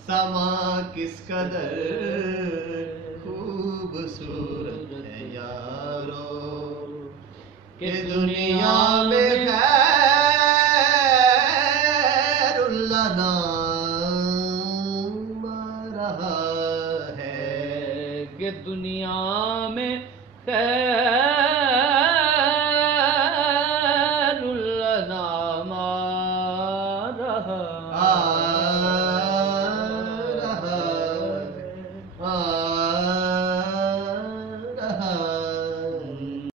समा किस कदर खूबसूरत है यारो, कि दुनिया में खैरुल्लाह नाम रहा है, कि दुनिया में खैर